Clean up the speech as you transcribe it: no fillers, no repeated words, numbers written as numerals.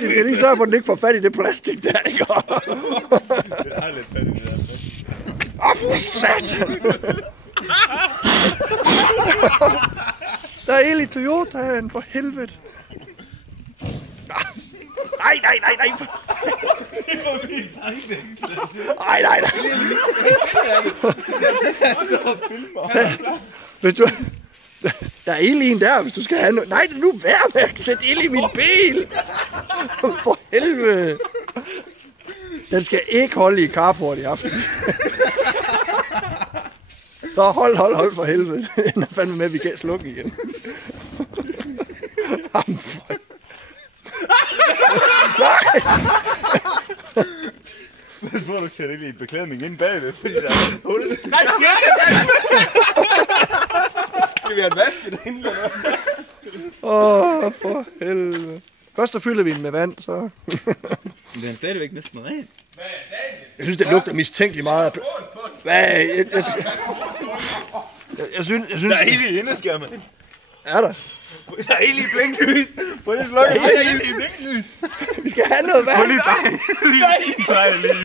de skal lige sørge for, at den ikke får fat i det plastik der, ikke? Det er lidt fat i det der. For satan! Der er el i Toyotaen, for helvede. Nej. Nej. Hvis du... Der er el i en der, hvis du skal have noget. Nej, det er nu værd med at sætte el i min bil. For helvede. Den skal ikke holde i carport i aften. Så hold for helvede. Den er fandme med, at vi kan slukke igen. Nej! Hvis du sætter lige et beklædning ind bagved, fordi der er et hul. Nej, skal vi have en vask i det inde? For helvede. Først så fylder vi den med vand, så... Men den er stadigvæk næsten ren. Jeg synes, det lugter mistænkeligt meget. Hvad? Jeg synes... Der er ild i indeskærmen. Er der? Der er ild i blinklys. Prøv lige at slukke. Der er ild i blinklys. Vi skal have noget vand. Prøv lige at dreje lige.